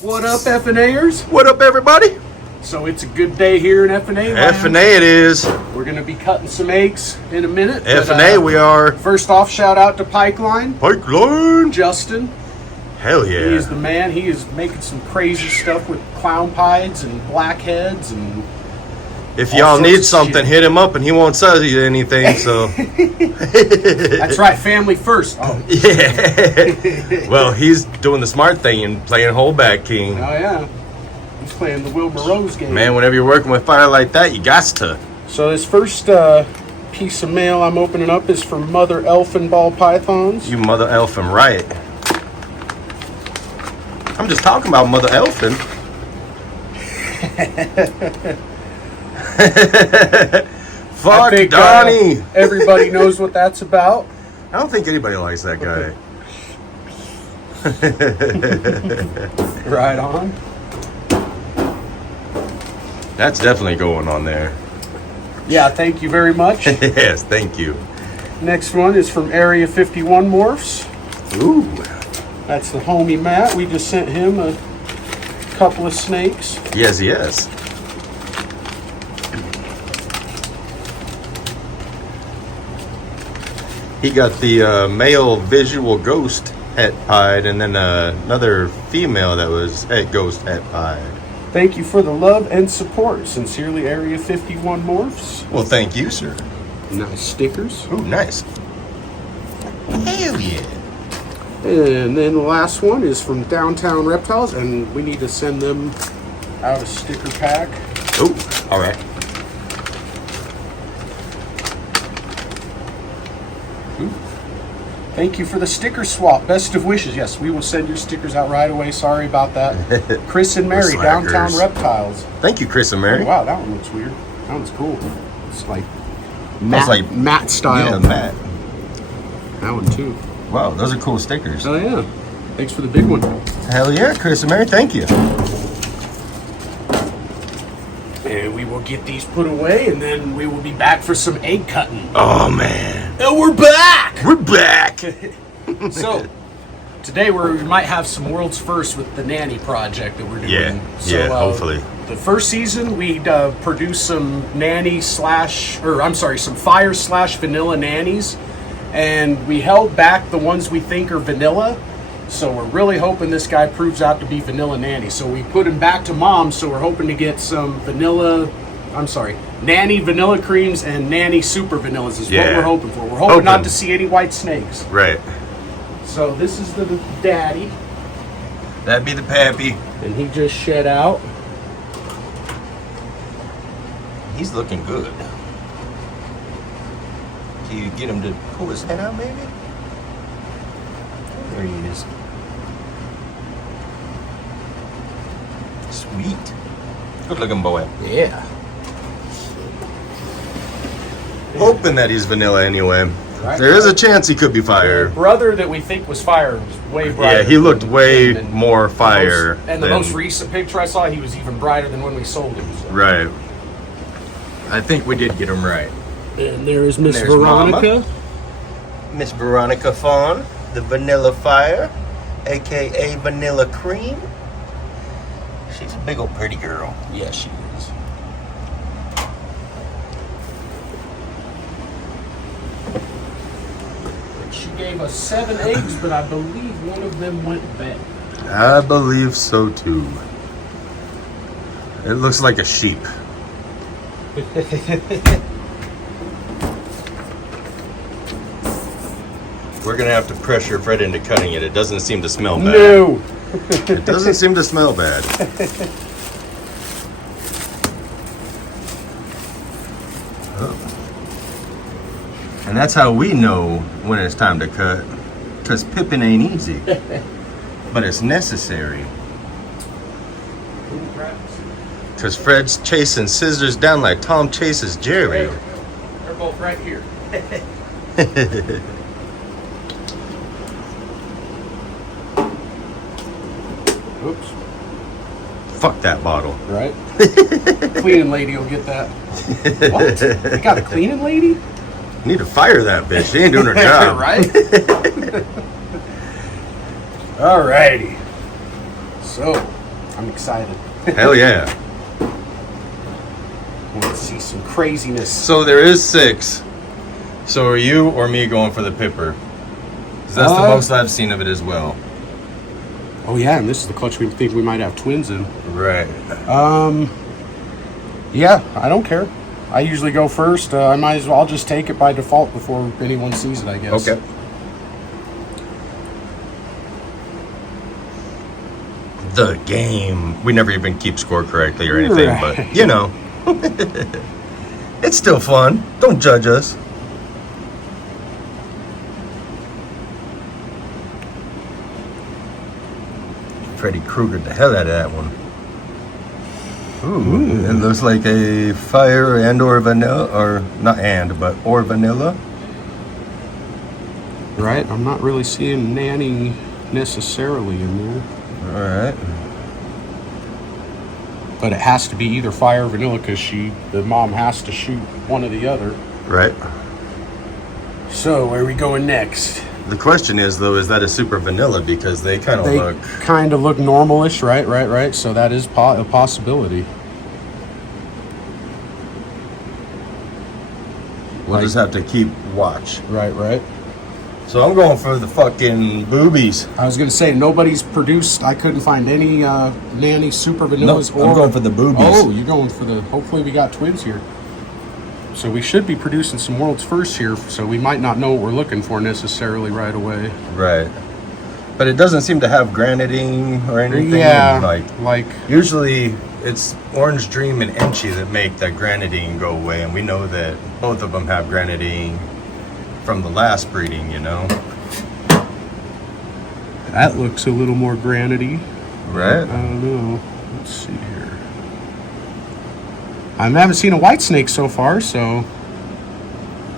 What up, FNA'ers? What up, everybody? So it's a good day here in FNA land. FNA it is. We're going to be cutting some eggs in a minute. FNA we are. First off, shout out to Pipeline. Pipeline. Justin. Hell yeah. He is the man. He is making some crazy stuff with clown pieds and blackheads and... If y'all need something, hit him up and he won't sell you anything, so... That's right, family first. Oh. Yeah. Well, he's doing the smart thing and playing Holdback King. Oh, yeah. He's playing the Wilbur Rose game. Man, whenever you're working with fire like that, you got to. So this first piece of mail I'm opening up is from Mother Elfin Ball Pythons. You Mother Elfin, right. I'm just talking about Mother Elfin. Fuck think, Donnie. Everybody knows what that's about. I don't think anybody likes that guy. Right on. That's definitely going on there. Yeah, thank you very much. Yes, thank you. Next one is from Area 51 Morphs. Ooh. That's the homie Matt. We just sent him a couple of snakes. Yes, yes. He got the male visual ghost het pied and then another female that was ghost het pied. Thank you for the love and support. Sincerely, Area 51 Morphs. Well, thank you, sir. Nice stickers. Ooh, nice. Hell yeah. And then the last one is from Downtown Reptiles, and we need to send them out a sticker pack. Oh, all right. Thank you for the sticker swap. Best of wishes. Yes, we will send your stickers out right away. Sorry about that. Chris and Mary, Downtown Reptiles. Thank you, Chris and Mary. Oh, wow, that one looks weird. That one's cool. It's like matte style. Yeah, matte. That one too. Wow, those are cool stickers. Oh yeah. Thanks for the big one. Hell yeah, Chris and Mary, thank you. And we will get these put away, and then we will be back for some egg cutting. Oh man. And we're back! We're back! So, today we might have some world's first with the Nanny project that we're doing. Yeah, so, hopefully. The first season, we produced some some fire/vanilla nannies, and we held back the ones we think are vanilla. So we're really hoping this guy proves out to be Vanilla Nanny. So we put him back to mom, so we're hoping to get some Nanny vanilla creams and Nanny super vanillas is what we're hoping for. We're hoping not to see any white snakes. Right. So this is the daddy. That'd be the pappy. And he just shed out. He's looking good. Can you get him to pull his head out, maybe? There he is. Sweet. Good looking boy. Yeah. Hoping that he's vanilla anyway. Right. There is a chance he could be fire. The brother that we think was fire was way brighter. Yeah, he looked way more fire. And the most recent picture I saw, he was even brighter than when we sold him. So. Right. I think we did get him right. And there is Miss Veronica. Miss Veronica Fawn, the Vanilla Fire, aka Vanilla Cream. She's a big old pretty girl. Yeah, she is. She gave us 7 eggs, but I believe one of them went bad. I believe so too. It looks like a sheep. We're gonna have to pressure Fred into cutting it. It doesn't seem to smell bad. No. It doesn't seem to smell bad. And that's how we know when it's time to cut. Because pipping ain't easy. But it's necessary. Because Fred's chasing scissors down like Tom chases Jerry. They're both right here. Oops. Fuck that bottle. Right? Cleaning lady will get that. What? You got a cleaning lady? Need to fire that bitch. She ain't doing her job. Right? Alrighty. So, I'm excited. Hell yeah. Want to see some craziness. So there is 6. So are you or me going for the Pipper? 'Cause that's the most I've seen of it as well. Oh yeah, and this is the clutch we think we might have twins in. Right. Yeah, I don't care. I usually go first. I might as well. I'll just take it by default before anyone sees it, I guess. Okay. The game. We never even keep score correctly or anything, Right. but you know. It's still fun. Don't judge us. Freddy Krueger the hell out of that one. Ooh, it looks like a fire and or vanilla, or not and, but or vanilla. Right. I'm not really seeing Nanny necessarily in there, All right. but it has to be either fire or vanilla because the mom has to shoot one or the other. Right. So where are we going next? The question is though, is that a super vanilla? Because they kind of They look. kind of look normalish, right. So that is a possibility. We'll just have to keep watch. Right. So I'm going for the fucking boobies. I was gonna say nobody's produced. I couldn't find any Nanny super vanillas. I'm going for the boobies. Oh, you're going for the. Hopefully we got twins here. So we should be producing some world's first here. So we might not know what we're looking for necessarily right away. Right. But it doesn't seem to have granadine or anything. Yeah, Like usually it's Orange Dream and Enchi that make that granadine go away, and we know that both of them have granadine from the last breeding, you know. that looks a little more granity. Right. I don't know. Let's see here. I haven't seen a white snake so far, so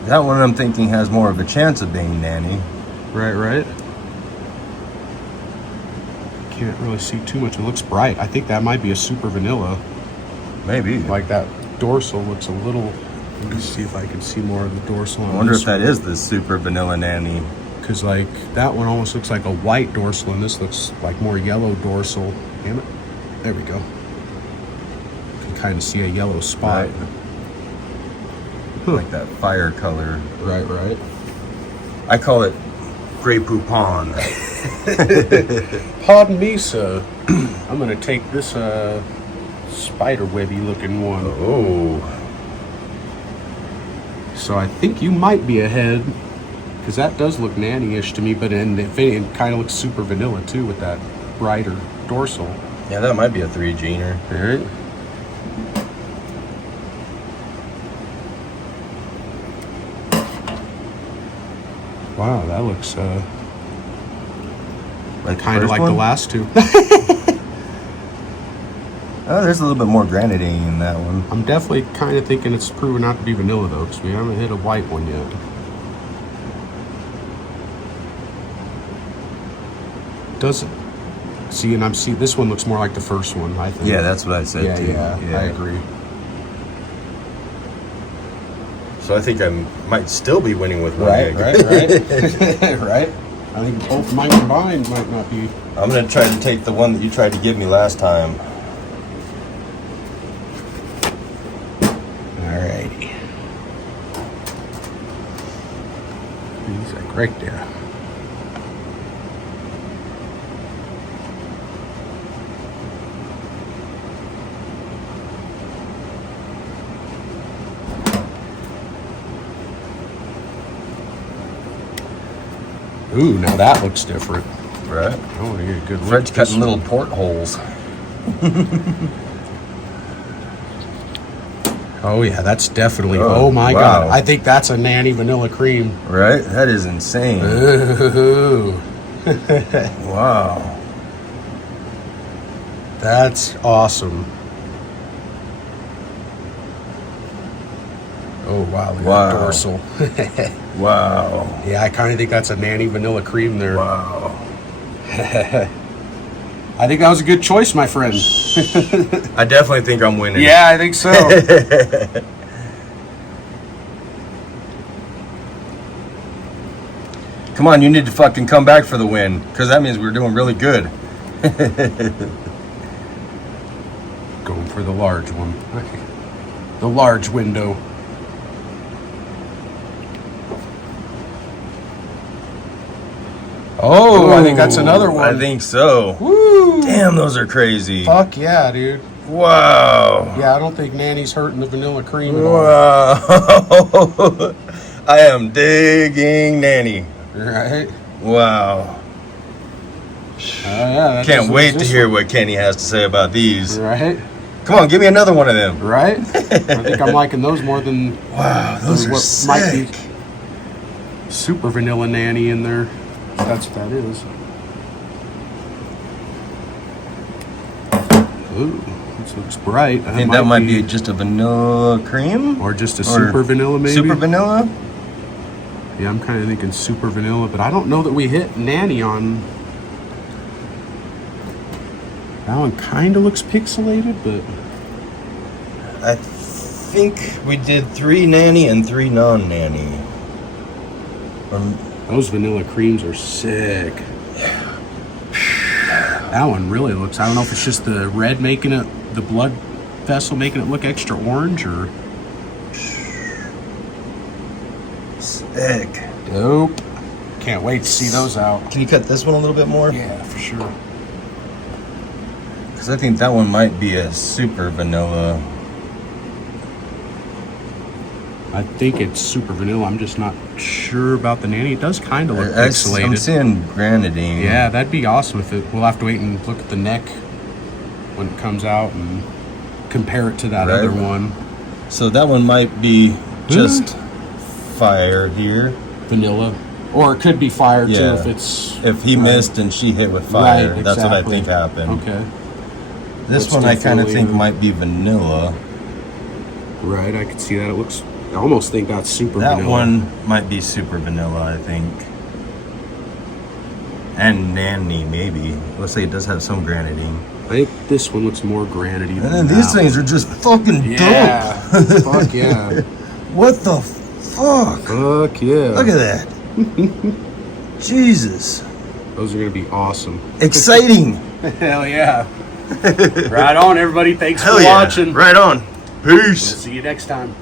That one I'm thinking has more of a chance of being Nanny. right. Can't really see too much. It looks bright. I think that might be a super vanilla. Maybe. Like that dorsal looks a little. Let me see if I can see more of the dorsal. I wonder if that is the super vanilla Nanny. Because like that one almost looks like a white dorsal, and this looks like more yellow dorsal. Damn it! There we go. You can kind of see a yellow spot. Right. Like that fire color. Right. I call it Grey Poupon. Pardon me, sir. I'm gonna take this spider webby looking one. Oh. So I think you might be ahead, because that does look nanny-ish to me, but it kind of looks super vanilla too with that brighter dorsal. Yeah, that might be a 3-gener. All right. Wow, that looks Like kind of like the last two. Oh, there's a little bit more granadine in that one. I'm definitely kind of thinking it's proven not to be vanilla though, because we haven't hit a white one yet. Does it? See, and this one looks more like the first one, I think. Yeah, that's what I said too. Yeah, I agree. So I think I might still be winning with one Right. egg. Right. I think both mine combined might not be. I'm gonna try to take the one that you tried to give me last time. Alrighty. He's like right there. Ooh, now that looks different. Right. I want to get a good look. Fred's at this cutting little one. portholes. Oh yeah, that's definitely. Oh, Oh, my wow. god, I think that's a Nanny vanilla cream. Right? That is insane. Ooh, Wow. that's awesome. Oh wow, look at Wow. that dorsal. Wow. Yeah, I kind of think that's a Nanny vanilla cream there. Wow. I think that was a good choice, my friend. I definitely think I'm winning. Yeah, I think so. Come on, you need to fucking come back for the win, because that means we're doing really good. for the large one. The large window. Oh, I think that's another one. I think so. Woo! Damn, those are crazy. Fuck yeah, dude. Wow. Yeah, I don't think Nanny's hurting the vanilla cream at all. Wow. I am digging Nanny. Right? Wow. Yeah, Can't wait to hear what Kenny has to say about these. Right? Come on, give me another one of them. Right? I think I'm liking those more than Wow, those are what sick. might be super vanilla Nanny in there. That's what that is. Ooh, this looks bright. I think that might be just a vanilla cream? Or just a super vanilla, maybe? Super vanilla? Yeah, I'm kind of thinking super vanilla, but I don't know that we hit Nanny on. That one kind of looks pixelated, but I think we did 3 Nanny and 3 non-Nanny. those vanilla creams are sick. Yeah. That one really looks, I don't know if it's just the red making it, the blood vessel making it look extra orange, or... Sick. Dope. Can't wait to see those out. Can you cut this one a little bit more? Yeah, for sure. Because I think that one might be a super vanilla. I think it's super vanilla. I'm just not sure about the Nanny. It does kind of look pixelated. I'm seeing grenadine. Yeah, that'd be awesome if it. We'll have to wait and look at the neck when it comes out and compare it to that Right. other one. So that one might be just fire here. Vanilla. Or it could be fire too Yeah. if it's... If he missed and she hit with fire, Right, that's what I exactly. think happened. Okay. This That's one I kind of definitely- think might be vanilla. Right, I could see that. It looks... I almost think that's super That vanilla. one might be super vanilla, I think. And Nanny, maybe. Let's say it does have some grenadine. I think this one looks more granity than And then these that things are just fucking Yeah. dope. Fuck yeah. What the fuck? Fuck yeah. Look at that. Jesus. Those are going to be awesome. Exciting. Hell yeah. Right on, everybody. Thanks Hell for yeah. watching. Right on. We'll Peace. see you next time.